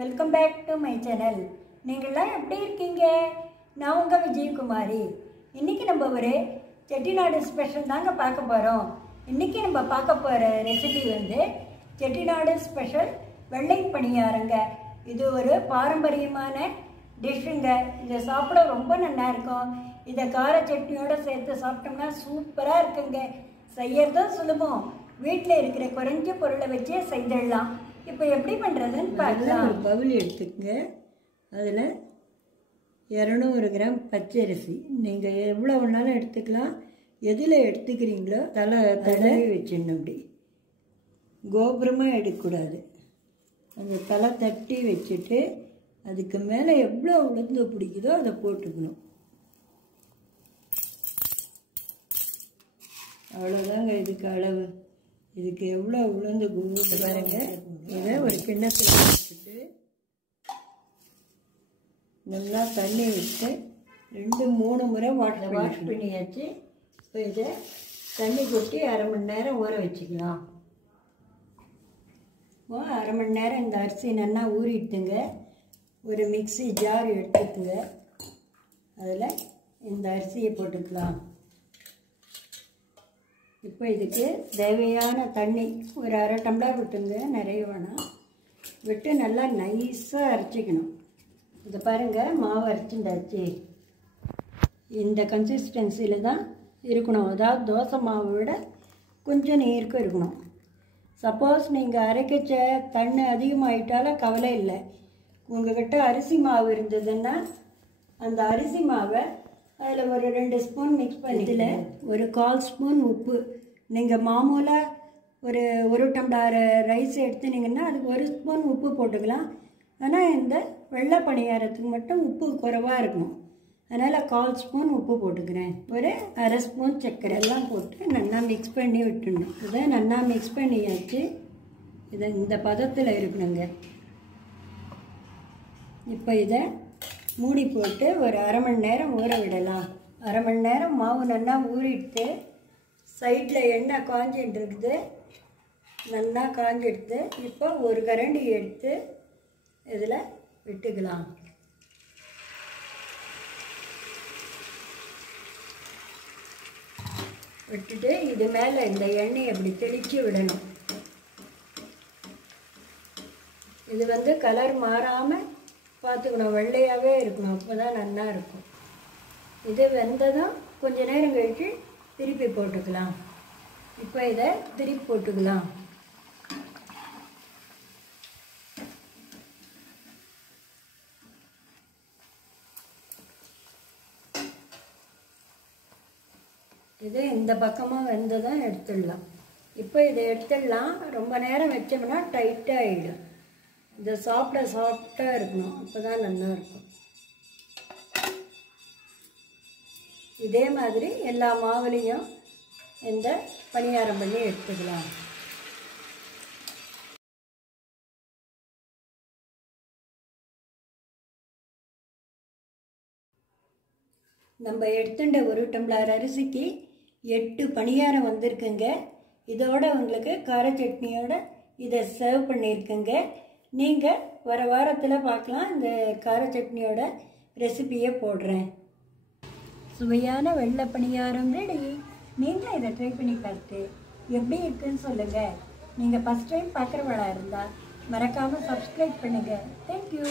Welcome back to my channel. நீங்கள்லாம் எப்படி இருக்கீங்க? நான் உங்கள் விஜயகுமாரி. இன்றைக்கி நம்ம ஒரு செட்டிநாடு ஸ்பெஷல் தாங்க பார்க்க போகிறோம். இன்றைக்கி நம்ம பார்க்க போகிற ரெசிபி வந்து செட்டிநாடு ஸ்பெஷல் வெள்ளை பணியாரங்க. இது ஒரு பாரம்பரியமான டிஷ்ஷுங்க. இதை சாப்பிட ரொம்ப நல்லாயிருக்கும். இதை கார சட்னியோடு சேர்த்து சாப்பிட்டோம்னா சூப்பராக இருக்குங்க. செய்யறதும் சுலபம். வீட்டில் இருக்கிற குறைஞ்ச பொருளை வச்சே செய்திடலாம். இப்போ எப்படி பண்ணுறதுன்னு பார்க்கலாம். ஒரு பவுல் எடுத்துக்கங்க. அதில் 200 கிராம் பச்சரிசி. நீங்கள் எவ்வளோ வேணாலும் எடுத்துக்கலாம். எதில் எடுத்துக்கிறீங்களோ தடவி வச்சிடணும். அப்படி கோபுரமாக எடுக்கக்கூடாது. அந்த தலை தட்டி வச்சுட்டு அதுக்கு மேலே எவ்வளோ உளுந்து பிடிக்குதோ அதை போட்டுக்கணும். அவ்வளோதாங்க இதுக்கு அளவு. இதுக்கு எவ்வளோ உளுந்து கூட்டு பாருங்க. இதை ஒரு கிண்ணத்தில் வச்சுட்டு நல்லா தண்ணி விட்டு 2-3 முறை வாஷ் பண்ணியாச்சு. இப்போ இதை தண்ணி கொட்டி அரை மணி நேரம் ஊற வச்சுக்கலாம். அரை மணி நேரம் இந்த அரிசி நல்லா ஊறிட்டுங்க. ஒரு மிக்ஸி ஜார் எடுத்துக்குங்க. அதில் இந்த அரிசியை போட்டுக்கலாம். இப்போ இதுக்கு தேவையான தண்ணி ஒரு அரை டம்ளர் விட்டுங்க. நிறைய வேணாம். விட்டு நல்லா நைஸாக அரைச்சிக்கணும். இதை பாருங்கள், மாவு அரைச்சிண்டாச்சு. இந்த கன்சிஸ்டன்சியில் தான் இருக்கணும். அதாவது தோசை மாவை விட கொஞ்சம் நீருக்கும் இருக்கணும். சப்போஸ் நீங்கள் அரைக்கச்ச தண்ணி அதிகமாகிட்டாலும் கவலை இல்லை. உங்கள்கிட்ட அரிசி மாவு இருந்ததுன்னா அந்த அரிசி மாவை அதில் ஒரு 2 ஸ்பூன் மிக்ஸ் பண்ணி இதில் ஒரு 1/4 ஸ்பூன் உப்பு. நீங்கள் மாமூலாக ஒரு டம்ளர் ரைஸ் எடுத்துனீங்கன்னா அதுக்கு 1 ஸ்பூன் உப்பு போட்டுக்கலாம். ஆனால் இந்த வெள்ளை பணியாரத்துக்கு மட்டும் உப்பு குறைவாக இருக்கணும். அதனால் 1/4 ஸ்பூன் உப்பு போட்டுக்கிறேன். ஒரு அரை ஸ்பூன் சர்க்கரை எல்லாம் போட்டு நல்லா மிக்ஸ் பண்ணி விட்டுடணும். இதை நல்லா மிக்ஸ் பண்ணியாச்சு. இதை இந்த பதத்தில் இருக்கணுங்க. இப்போ இதை மூடி போட்டு ஒரு அரை மணி நேரம் ஊற விடலாம். அரை மணி நேரம் மாவு நல்லா ஊறிட்டு சைடில் எண்ணெய் காஞ்சிட்டு இருக்குது. நல்லா காஞ்சிடுது. இப்போ ஒரு கரண்டி எடுத்து இதில் விட்டுக்கலாம். விட்டுட்டு இது மேலே இந்த எண்ணெயை அப்படி தெளித்து விடணும். இது வந்து கலர் மாறாமல் பார்த்துக்கணும். வெள்ளையாகவே இருக்கணும். அப்போ தான் நல்லா இருக்கும். இது வெந்ததும் கொஞ்சம் நேரம் கழித்து திருப்பி போட்டுக்கலாம். இப்போ இதை திருப்பி போட்டுக்கலாம். இது இந்த பக்கமாக வெந்ததும் எடுத்துடலாம். இப்போ இதை எடுத்துடலாம். ரொம்ப நேரம் வச்சோம்னா டைட்டாக ஆகிடும். இதை சாஃப்டாக இருக்கணும். அப்போ தான் நல்லா இருக்கும். இதே மாதிரி எல்லா மாவுலேயும் இந்த பணியாரம் பண்ணி எடுத்துக்கலாம். நம்ம எடுத்துட்ட 1 டம்ளர் அரிசிக்கு 8 பணியாரம் வந்திருக்குங்க. இதோட உங்களுக்கு கார சட்னியோட இதை சர்வ் பண்ணியிருக்குங்க. நீங்கள் வர வாரத்தில் பார்க்கலாம். இந்த கார சட்னியோட ரெசிபியை போடுறேன். சுவையான வெள்ளை பணியாரம் ரெடி. நீங்கள் இதை ட்ரை பண்ணி பார்த்து எப்படி இருக்குன்னு சொல்லுங்கள். நீங்கள் ஃபஸ்ட் டைம் பார்க்குறவளா இருந்தால் மறக்காமல் சப்ஸ்கிரைப் பண்ணுங்கள். தேங்க்யூ.